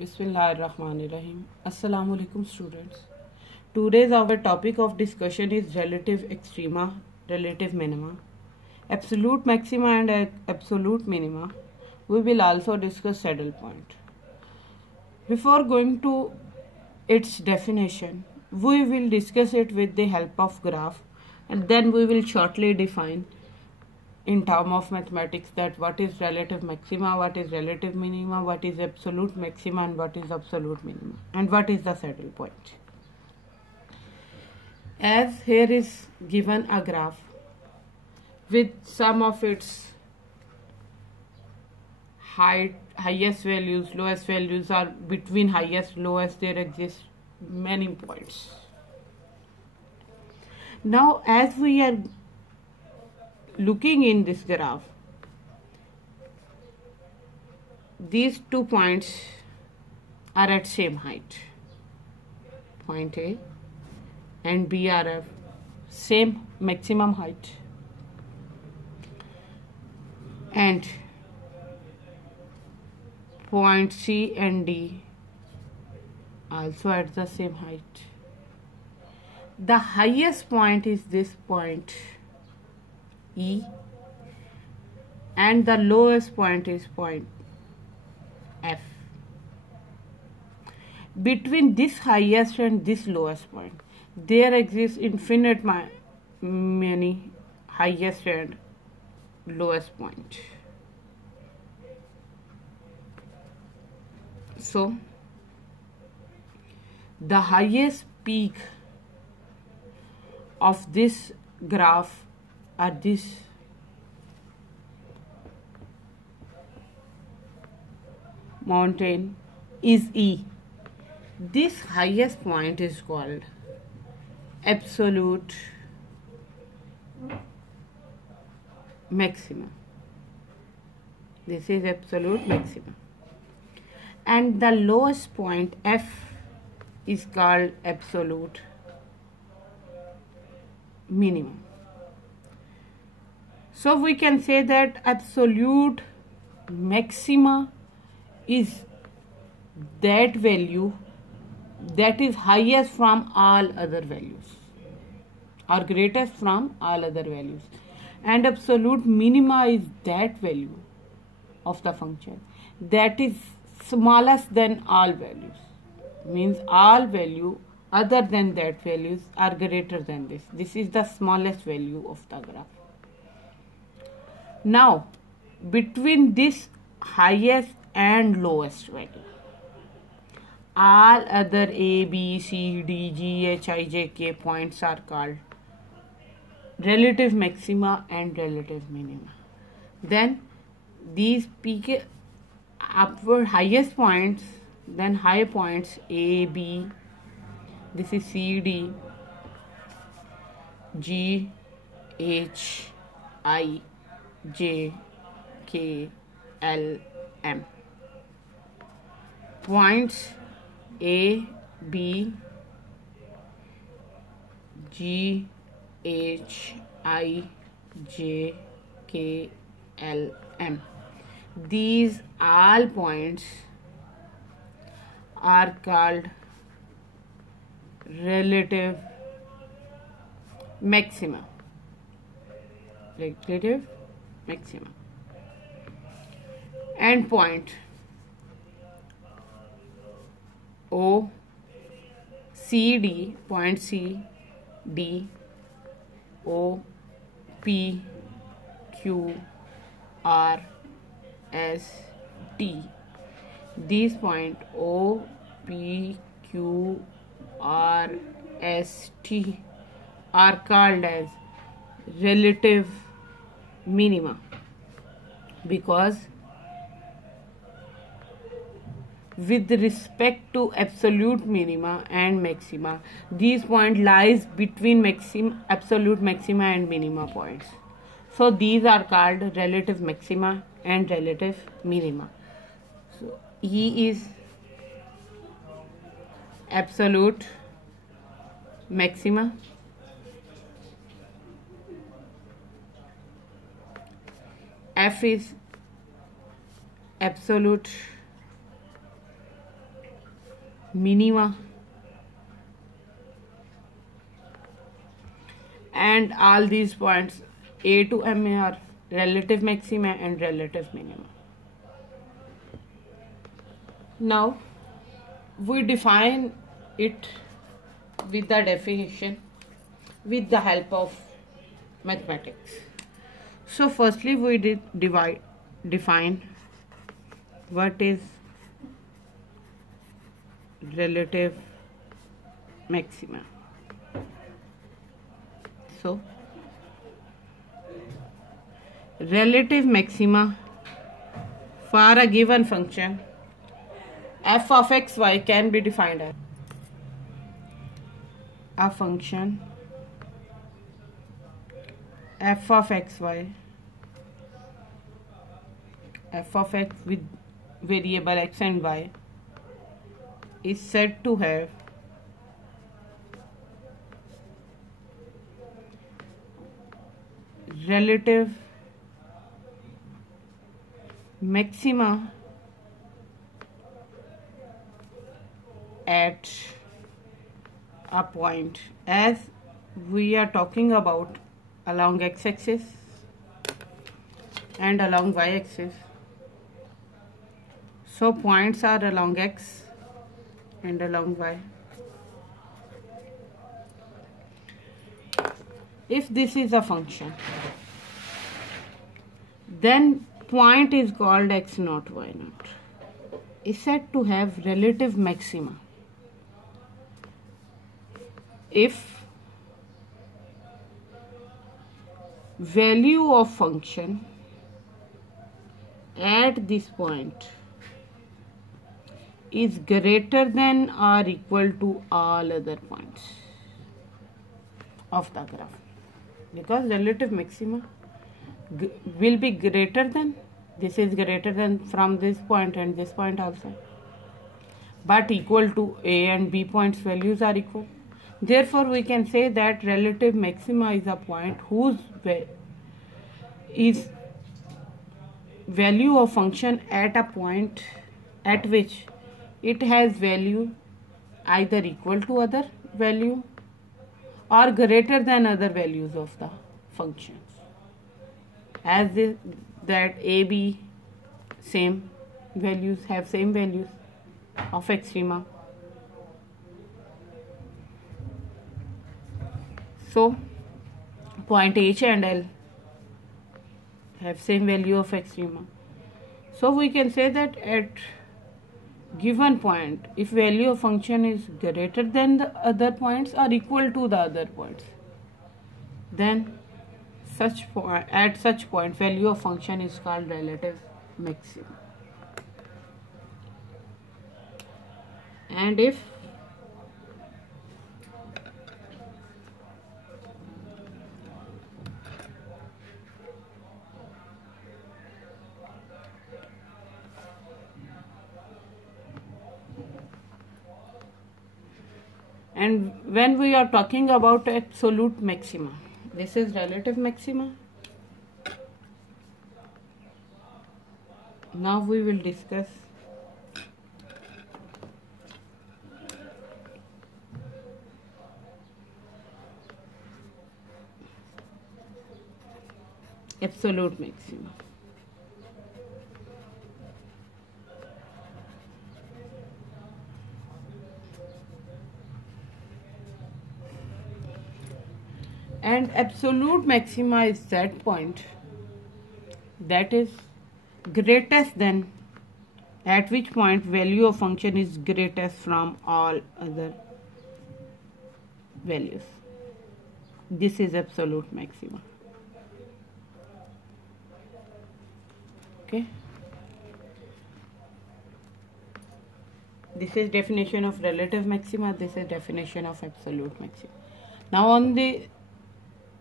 Bismillahirrahmanirrahim. Assalamu alaikum students. Today's our topic of discussion is relative extrema, relative minima, absolute maxima and absolute minima. We will also discuss saddle point. Before going to its definition, we will discuss it with the help of graph, and then we will shortly define in term of mathematics that what is relative maxima, what is relative minima, what is absolute maxima and what is absolute minima, and what is the saddle point. As here is given a graph with some of its highest values, lowest values, are between highest lowest there exist many points. Now as we are looking in this graph, these 2 points are at same height. Point A and B are at same maximum height, and point C and D also at the same height. The highest point is this point E, and the lowest point is point F. Between this highest and this lowest point, there exists infinite many highest and lowest point. So the highest peak of this graph are this mountain is E. This highest point is called absolute maxima. This is absolute maxima. And the lowest point F is called absolute minimum. So we can say that absolute maxima is that value that is highest from all other values or greatest from all other values, and absolute minima is that value of the function that is smallest than all values, means all value other than that values are greater than this. This is the smallest value of the graph. Now between this highest and lowest value, all other A, B, C, D, G, H, I, J, K points are called relative maxima and relative minima. Then these peak upward highest points, then high points A, B, this is C, D, G, H, I, J, K, L, M. Points A, B, G, H, I, J, K, L, M. These all points are called relative maxima. Relative maxima. And point O, C, D, point C, D, O, P, Q, R, S, T. These point O, P, Q, R, S, T are called as relative minima, because with respect to absolute minima and maxima, these point lies between absolute maxima and minima points. So these are called relative maxima and relative minima. So E is absolute maxima, F is absolute minima, and all these points A to M are relative maxima and relative minima. Now we define it with the definition with the help of mathematics. So firstly we define what is relative maxima. So relative maxima for a given function f of xy can be defined as a function f of xy, f of x with variable x and y is said to have relative maxima at a point, as we are talking about along x-axis and along y-axis. So points are along x and along y. If this is a function, then point is called x naught, y naught, is said to have relative maxima if value of function at this point is greater than or equal to all other points of the graph, because relative maxima will be greater than, this is greater than from this point and this point also, but equal to A and B points values are equal. Therefore we can say that relative maxima is a point whose is value of function at a point at which it has value either equal to other value or greater than other values of the functions, as that A, B same values, have same values of extrema. So point H and L have same value of extrema. So we can say that at given point, if value of function is greater than the other points or equal to the other points, then at such point value of function is called relative maxima. And if and when we are talking about absolute maxima, this is relative maxima. Now we will discuss absolute maxima. And absolute maxima is that point that is greatest than, at which point value of function is greatest from all other values. This is absolute maxima. Okay. This is definition of relative maxima. This is definition of absolute maxima. Now on the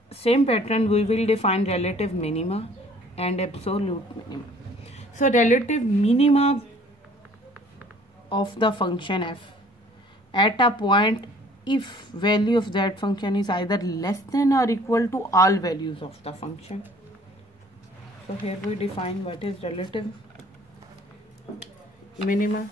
same pattern we will define relative minima and absolute minima. So relative minima of the function f at a point if value of that function is either less than or equal to all values of the function. So here we define what is relative minima.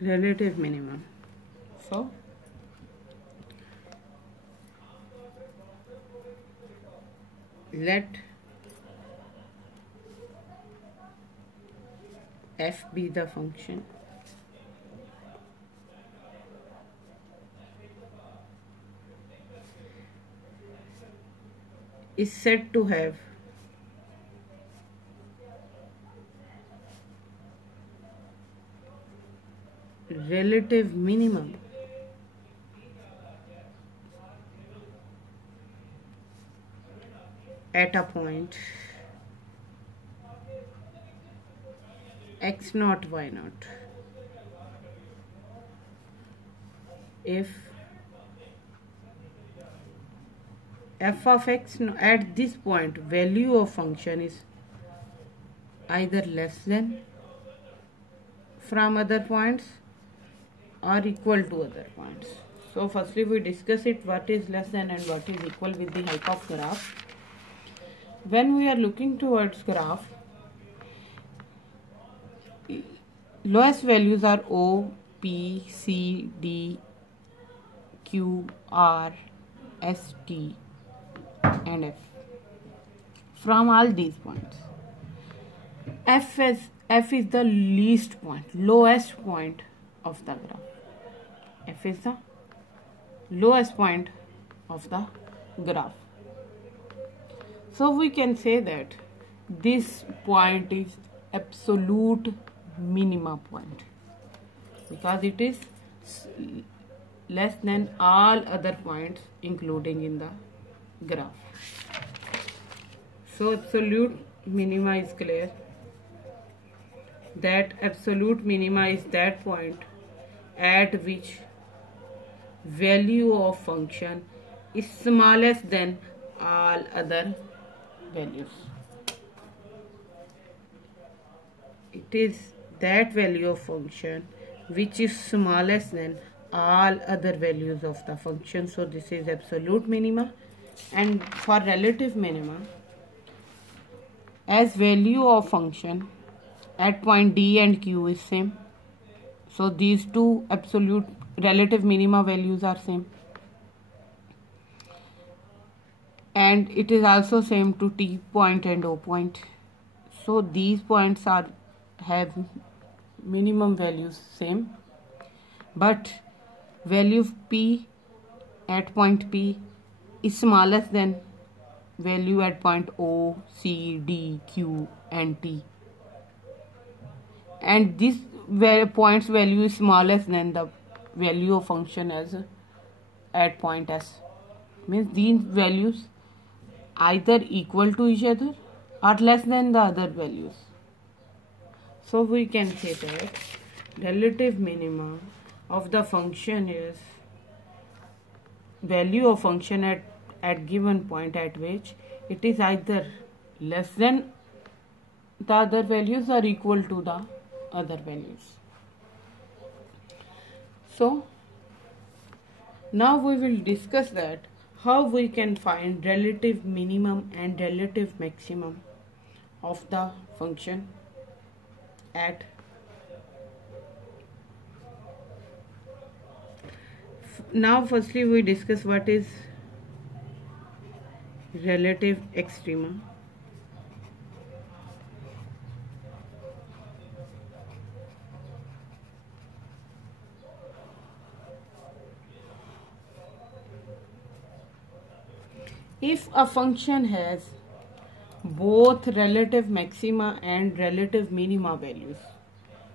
relative minimum. So let f be the function is said to have relative minimum at a point x naught y naught if f of x at this point value of function is either less than from other points or equal to other points. So firstly we discuss it what is less than and what is equal with the help of graph. When we are looking towards graph, lowest values are O, P, C, D, Q, R, S, T and F. From all these points, F is the least point, lowest point of the graph. F is the lowest point of the graph. So we can say that this point is absolute minima point because it is less than all other points including in the graph. So absolute minima is clear, that absolute minima is that point at which value of function is smallest than all other values. It is that value of function which is smallest than all other values of the function. So this is absolute minima. And for relative minima, as value of function at point D and Q is same, so these two absolute relative minima values are same, and it is also same to T point and O point. So these points have minimum values same, but value of P at point P is smallest than value at point O, C, D, Q and T, and this point's value is smallest than the value of function as at point S. Means these values either equal to each other or less than the other values. So we can say that relative minimum of the function is value of function at given point at which it is either less than the other values or equal to the other values. So now we will discuss that how we can find relative minimum and relative maximum of the function at now firstly we discuss what is relative extrema. If a function has both relative maxima and relative minima values,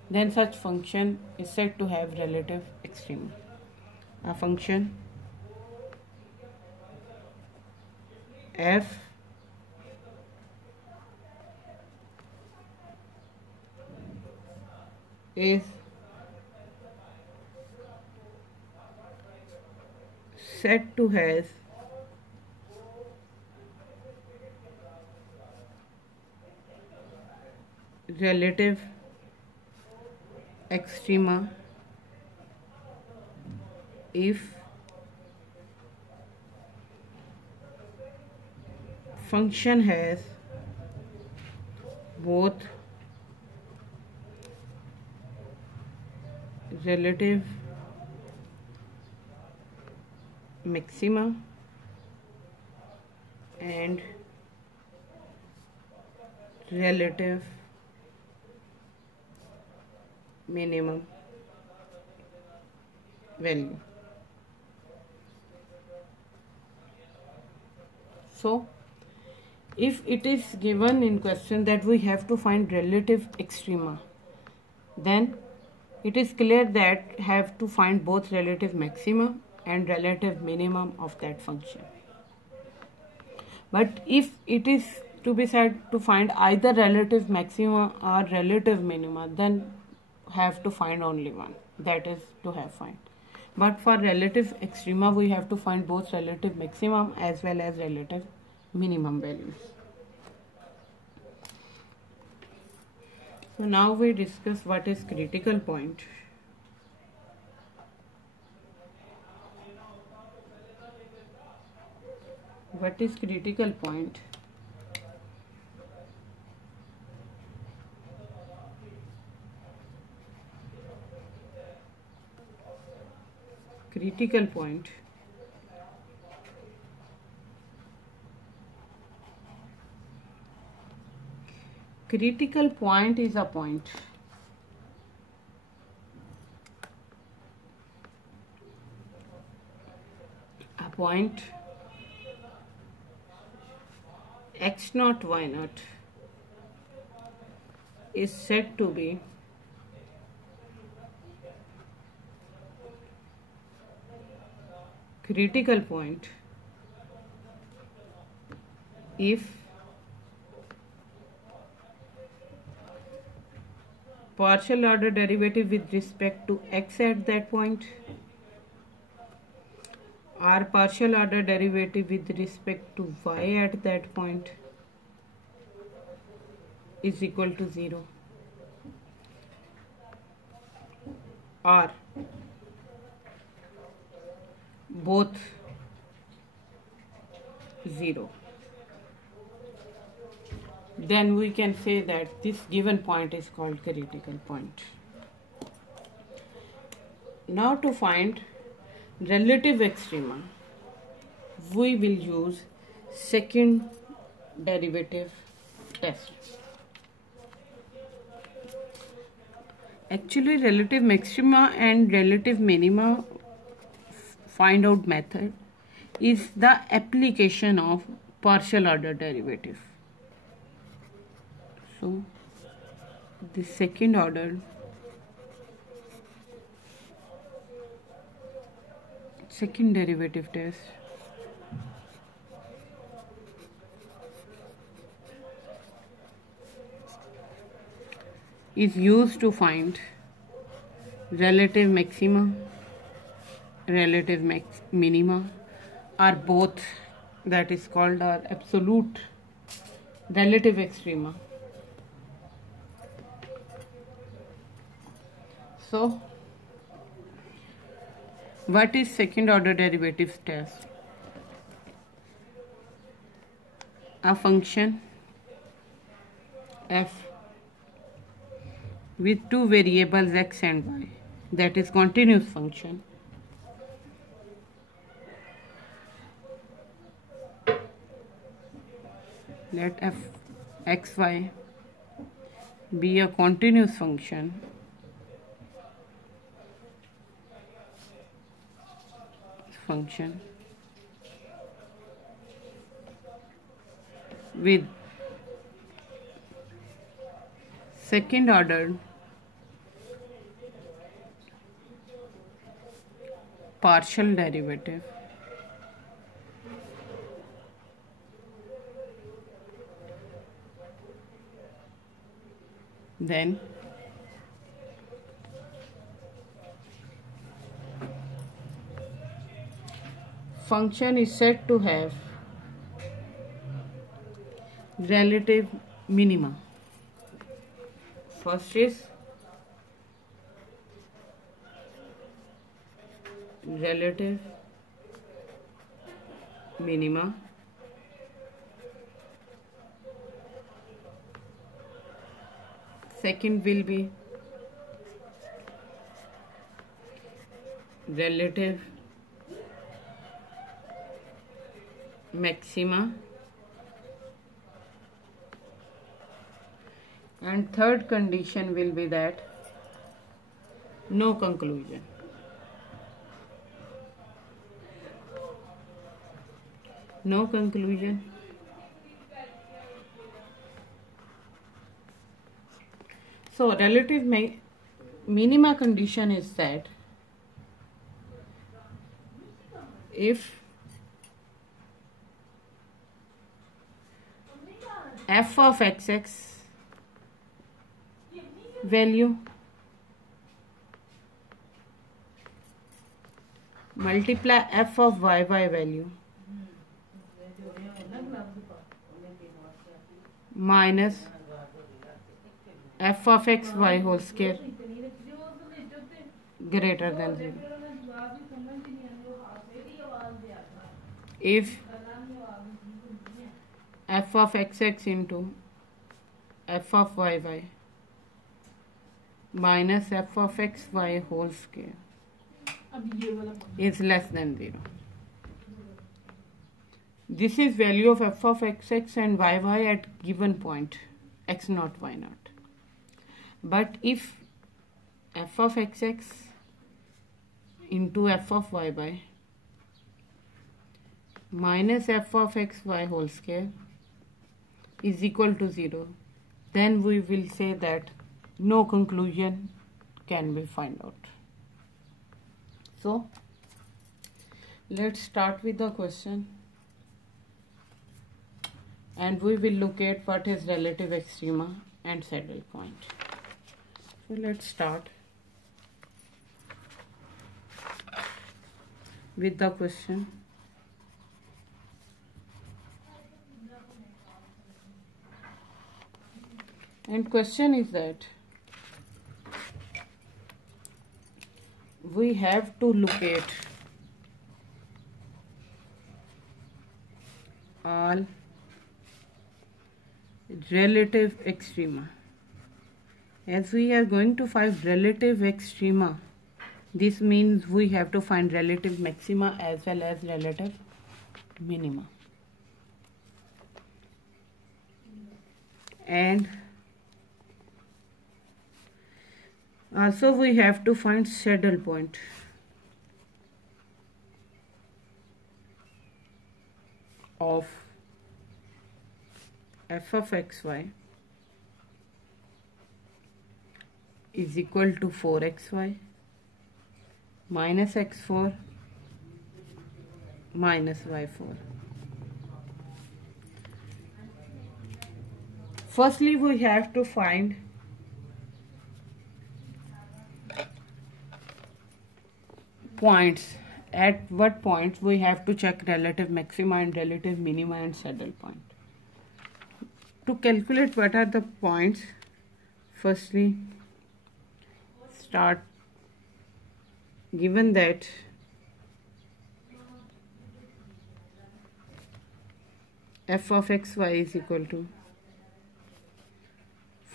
then such function is said to have relative extrema. A function f is said to have relative extrema if function has both relative maxima and relative minimum value. So if it is given in question that we have to find relative extrema, then it is clear that have to find both relative maxima and relative minimum of that function. But if it is to be said to find either relative maxima or relative minima, then have to find only one, that is to have find. But for relative extrema, we have to find both relative maximum as well as relative minimum values. So now we discuss what is critical point. What is critical point? Critical point is a point x naught y naught is said to be critical point if partial order derivative with respect to x at that point or partial order derivative with respect to y at that point is equal to 0, or both 0, then we can say that this given point is called critical point. Now to find relative extrema, we will use second derivative test. Actually, relative maxima and relative minima find out method is the application of partial order derivative. So the second order second derivative test is used to find relative maxima, relative minima, or both, that is called our absolute relative extrema. So what is second order derivative test? A function f with two variables x and y, that is continuous function, let f x y be a continuous function with second order partial derivative then function is said to have relative minima. First is relative minima, second will be relative maxima, and third condition will be that no conclusion. No conclusion. So relative minima condition is that if f of xx value multiply f of yy value minus f of x y whole square greater than 0. If f of xx into f of yy minus f of xy whole square is less than 0. This is value of f of xx and yy at given point x naught y naught. But if f of xx into f of yy minus f of xy whole square is equal to 0, then we will say that no conclusion can be found out. So let's start with the question, and we will look at what is relative extrema and saddle point. So let's start with the question. And question is that we have to locate all relative extrema. As we are going to find relative extrema, this means we have to find relative maxima as well as relative minima. And also we have to find saddle point of f of xy is equal to 4xy minus x4 minus y4. Firstly, we have to find points. At what points we have to check relative maxima and relative minima and saddle point. To calculate what are the points, firstly start given that f of xy is equal to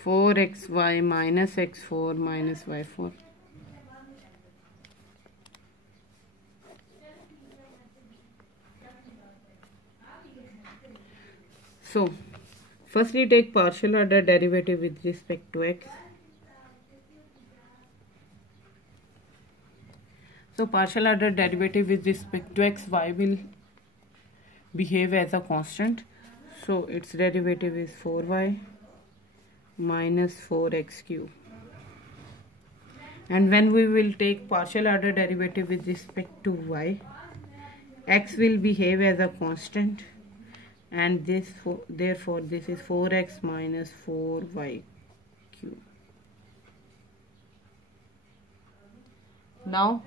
4xy minus x4 minus y4. So firstly take partial order derivative with respect to x. So partial order derivative with respect to x, y will behave as a constant. So its derivative is 4y minus 4x cube. And when we will take partial order derivative with respect to y, x will behave as a constant, and therefore this is 4x minus 4y cube. Now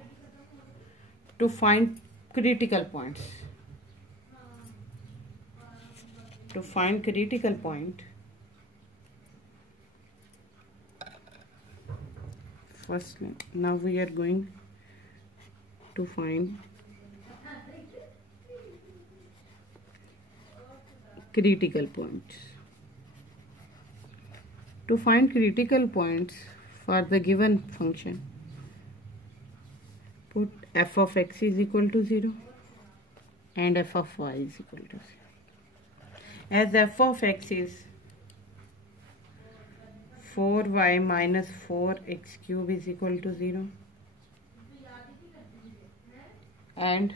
to find critical points. To find critical point, firstly now we are going to find critical points. To find critical points for the given function, put f of x is equal to 0 and f of y is equal to 0. As f of x is 4y minus 4x cube is equal to 0 and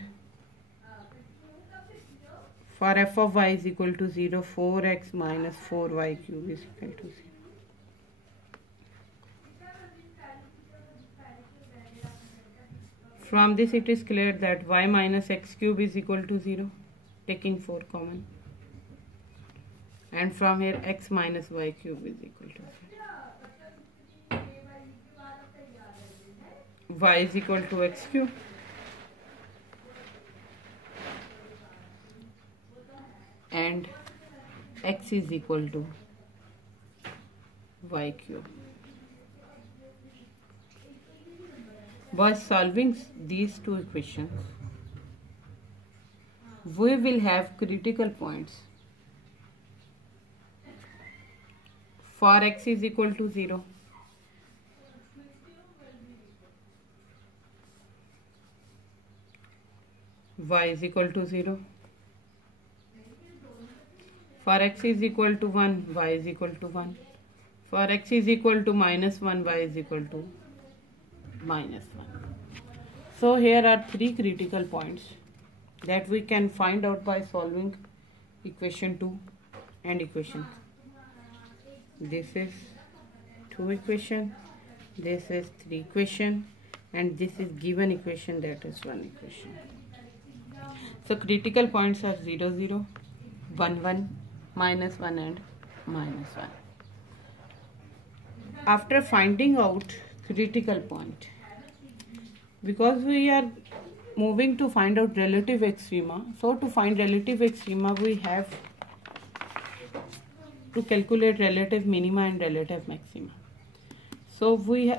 for f of y is equal to 0, 4x minus 4y cube is equal to 0. From this it is clear that y minus x cube is equal to 0, taking 4 common. And from here x minus y cube is equal to 0. Y is equal to x cube. And x is equal to y cube. By solving these two equations, we will have critical points. For x is equal to 0, y is equal to 0. For x is equal to 1, y is equal to 1. For x is equal to minus 1, y is equal to minus 1. So here are 3 critical points that we can find out by solving equation 2 and equation. This is 2 equation, this is 3 equation, and this is given equation, that is 1 equation. So critical points are 0, 0, 1, 1, minus 1 and minus 1. After finding out critical point, because we are moving to find out relative extrema, so to find relative extrema we have to calculate relative minima and relative maxima. So we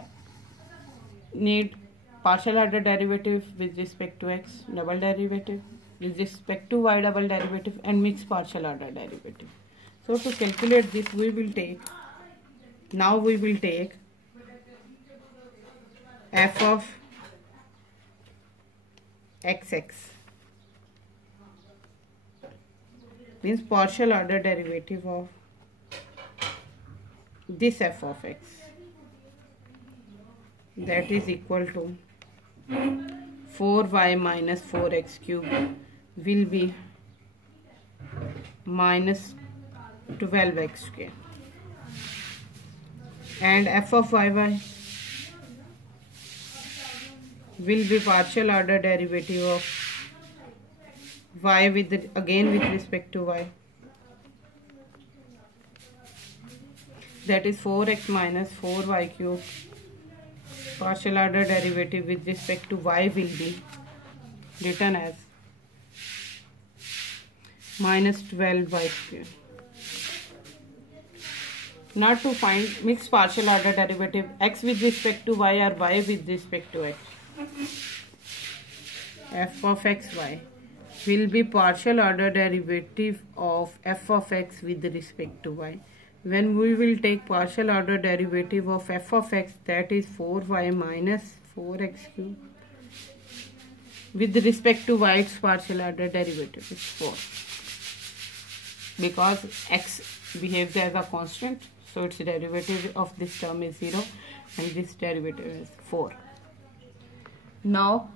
need partial order derivative with respect to x, double derivative with respect to y, double derivative, and mixed partial order derivative. So to calculate this we will take f of xx, means partial order derivative of this f of x, that is equal to 4y minus 4x cube will be minus 12x square, and f of yy will be partial order derivative of y with respect to y, that is 4x minus 4y cube. Partial order derivative with respect to y will be written as minus 12y square. Now to find mixed partial order derivative, x with respect to y or y with respect to x, f of xy will be partial order derivative of f of x with respect to y. When we will take partial order derivative of f of x, that is 4y minus 4x cube, with respect to y its partial order derivative is 4, because x behaves as a constant, so its derivative of this term is 0 and this derivative is 4. Now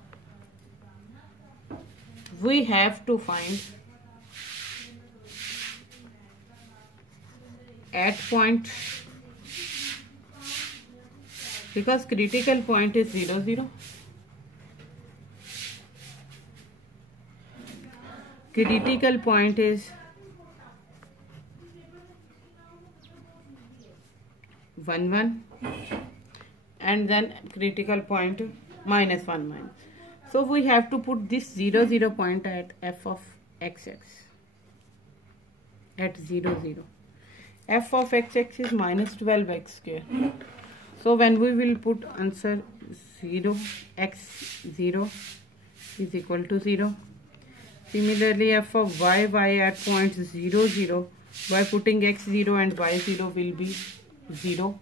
we have to find at point, because critical point is 0, 0. Critical point is 1, 1, and then critical point minus 1, minus. So we have to put this 0, 0 point at f of xx at 0, 0. F of xx is minus 12x square. So when we will put answer 0, x 0 is equal to 0. Similarly, f of y at points 0, 0, by putting x 0 and y 0 will be 0.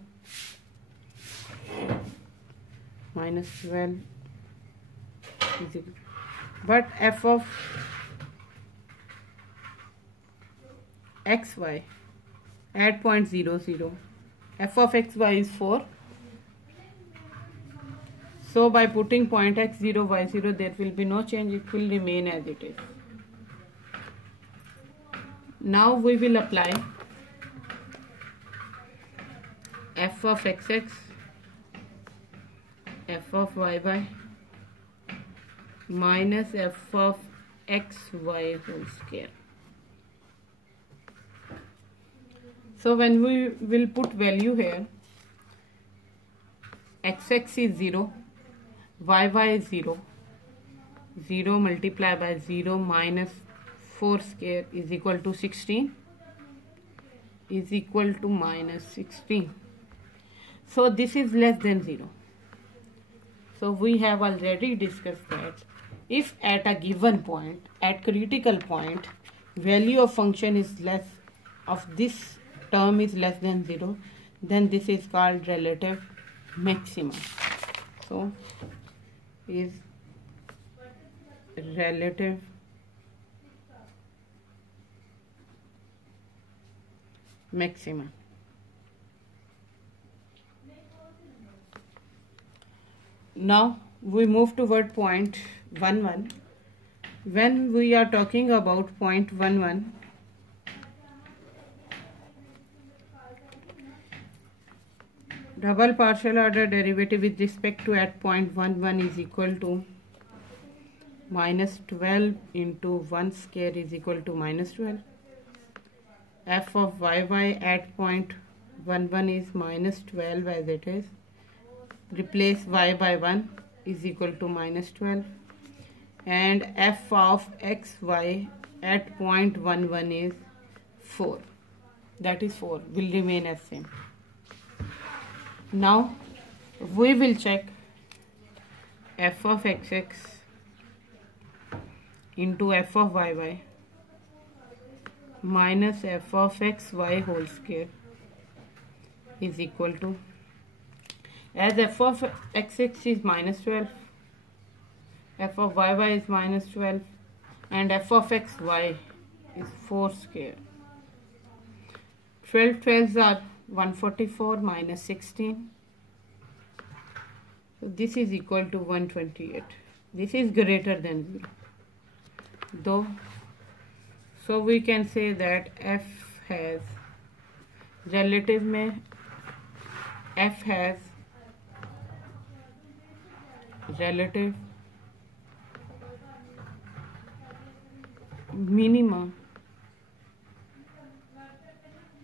Minus 12 is equal, but f of xy at point 0 0, f of xy is 4. So by putting point x0 y0 there will be no change, it will remain as it is. Now we will apply f of xx, f of yy minus f of xy whole square. So when we will put value here, xx is 0, yy is 0, 0 multiplied by 0 minus 4 square is equal to 16, is equal to minus 16. So this is less than 0. So we have already discussed that if at a given point, at critical point, value of function is less of this term is less than 0, then this is called relative maximum. So is relative maximum. Now we move toward point 11. When we are talking about point 11, double partial order derivative with respect to at point 11 is equal to minus 12 into 1 square is equal to minus 12. F of yy at point 11 is minus 12 as it is. Replace y by 1 is equal to minus 12. And f of xy at point 11 is 4. That is 4 will remain as same. Now we will check f of xx into f of yy minus f of xy whole square is equal to, as f of xx is minus 12, f of yy is minus 12 and f of xy is 4 square. 12 12s are 144 minus 16. So this is equal to 128. This is greater than 0. Though, so we can say that f has relative में f has relative minima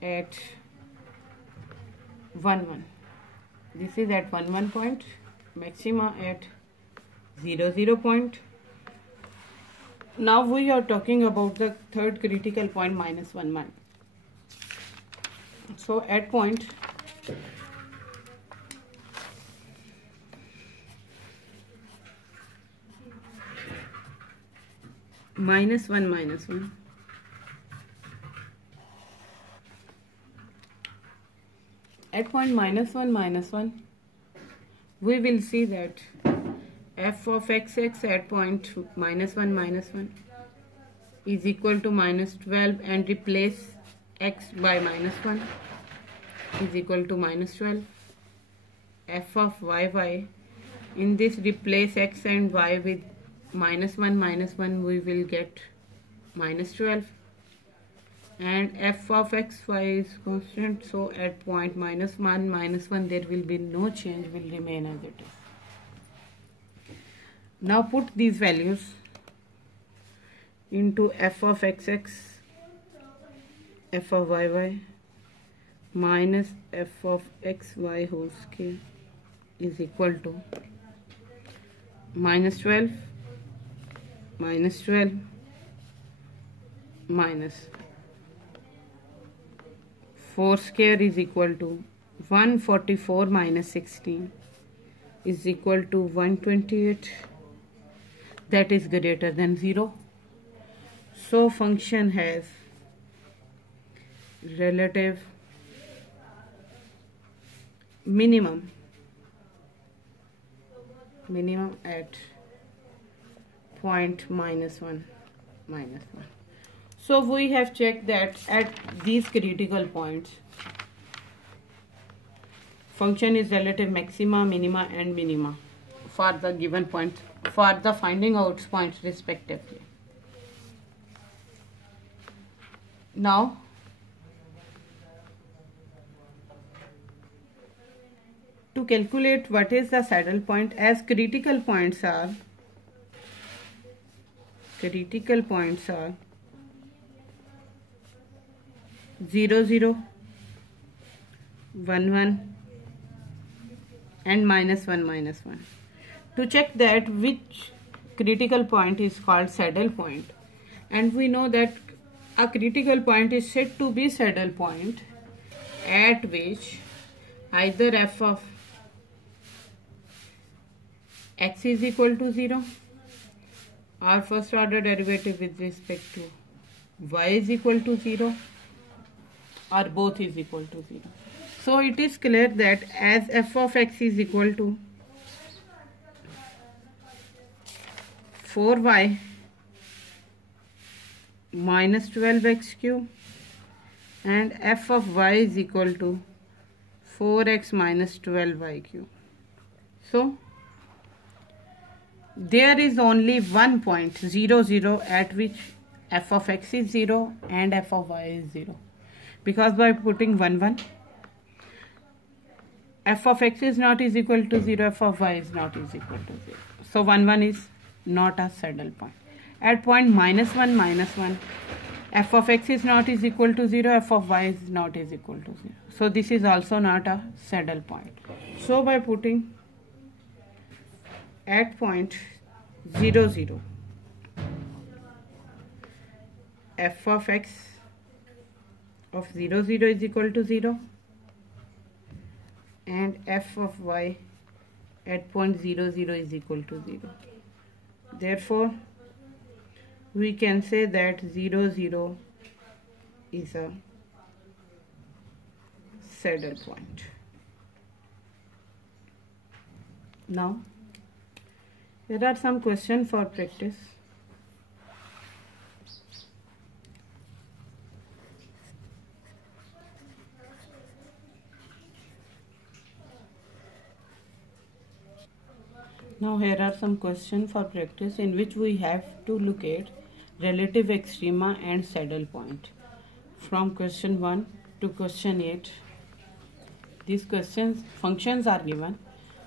at 1 1. This is at 1 1 point, maxima at 0 0 point. Now we are talking about the third critical point minus 1 1. So at point minus 1 minus 1, at point minus 1 minus 1, we will see that f of xx at point minus 1 is equal to minus 12 and replace x by minus 1 is equal to minus 12. F of yy, in this replace x and y with minus 1 we will get minus 12, and f of xy is constant, so at point minus 1 there will be no change, will remain as it is. Now put these values into f of xx, f of yy minus f of xy whole square is equal to minus 12 minus 12 minus 4 square is equal to 144 minus 16 is equal to 128, that is greater than 0. So function has relative minimum at point minus 1 minus 1. So we have checked that at these critical points function is relative maxima, minima and minima for the given points, for the finding out points respectively. Now to calculate what is the saddle point, as critical points are 0 0, 1 1 and minus 1 minus 1. To check that which critical point is called saddle point, and we know that a critical point is said to be saddle point at which either f of x is equal to 0 or first order derivative with respect to y is equal to 0 or both is equal to 0. So it is clear that as f of x is equal to 4y minus 12x cube and f of y is equal to 4x minus 12y cube. So there is only one point 0 0 at which f of x is 0 and f of y is 0, because by putting 1 1 f of x is not is equal to 0, f of y is not is equal to 0. So 1 1 is not a saddle point. At point minus 1 minus 1 f of x is not is equal to 0, f of y is not is equal to 0. So this is also not a saddle point. So by putting at point 0 0 f of x of 0 0 is equal to 0 and f of y at point 0 0 is equal to 0. Therefore we can say that 0 0 is a saddle point. Now there are some questions for practice. Now here are some questions for practice in which we have to locate relative extrema and saddle point. From question 1 to question 8, these functions are given.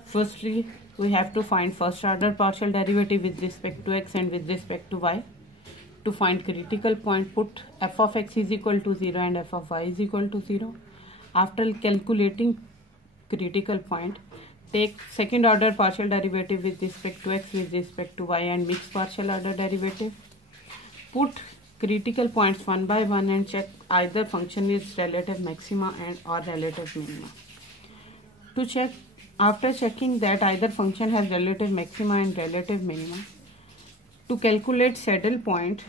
Firstly, we have to find first order partial derivative with respect to x and with respect to y. To find critical point, put f of x is equal to 0 and f of y is equal to 0. After calculating critical point, take second order partial derivative with respect to x, with respect to y and mixed partial order derivative. Put critical points one by one and check either function is relative maxima and or relative minima. To check, after checking that either function has relative maxima and relative minima, to calculate saddle point,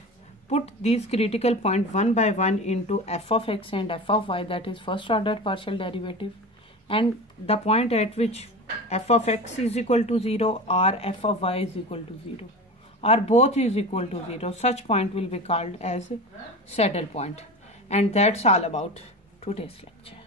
put these critical point one by one into f of x and f of y, that is first order partial derivative, and the point at which f of x is equal to 0 or f of y is equal to 0 or both is equal to 0, such point will be called as saddle point. And that's all about today's lecture.